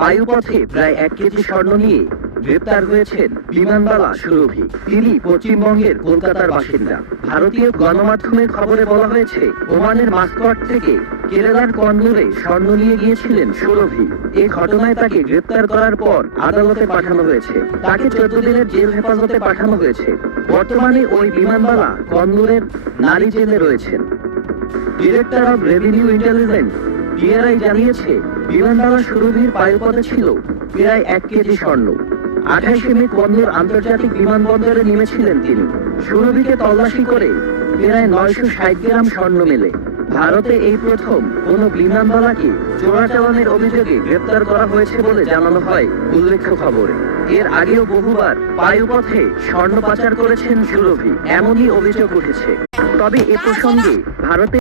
বায়ুপথে প্রায় 1 কেজি স্বর্ণ নিয়ে গ্রেপ্তার হয়েছেন বিমানবালা সুরভি। তিনি পশ্চিমবঙ্গের কলকাতার বাসিন্দা। ভারতীয় গণমাধ্যমের খবরে বলা হয়েছে, ওমানের মাস্কট থেকে কেরালার কন্নুরে স্বর্ণ নিয়ে গিয়েছিলেন সুরভি। এই ঘটনায় তাকে গ্রেপ্তার করার পর আদালতে পাঠানো হয়েছে। তাকে 14 দিনের জেল হেফাজতে পাঠানো হয়েছে। বর্তমানে ওই বিমানবালা কন্নুরের নারী জেলে রয়েছেন। ডিরেক্টর অব রেভিনিউ ইন্টেলিজেন্স ডিআরআই জানিয়েছে, বিমানবালা সুরভির বায়ুপথে ছিল প্রায় 1 কেজি স্বর্ণ। 28 মে কন্নুর আন্তর্জাতিক বিমানবন্দরে নেমেছিলেন তিনি। সুরভিকে তল্লাশি করে প্রায় 960 গ্রাম স্বর্ণ মেলে। ভারতে এই প্রথম কোন বিমানবালাকে চোরাচালানের অভিযোগে গ্রেপ্তার করা হয়েছে বলে জানানো হয় উল্লেখ্য খবরে। এর আগেও বহুবার বায়ুপথে স্বর্ণ পাচার করেছেন সুরভি, এমনই অভিযোগ উঠেছে। তবে এ প্রসঙ্গে ভারতে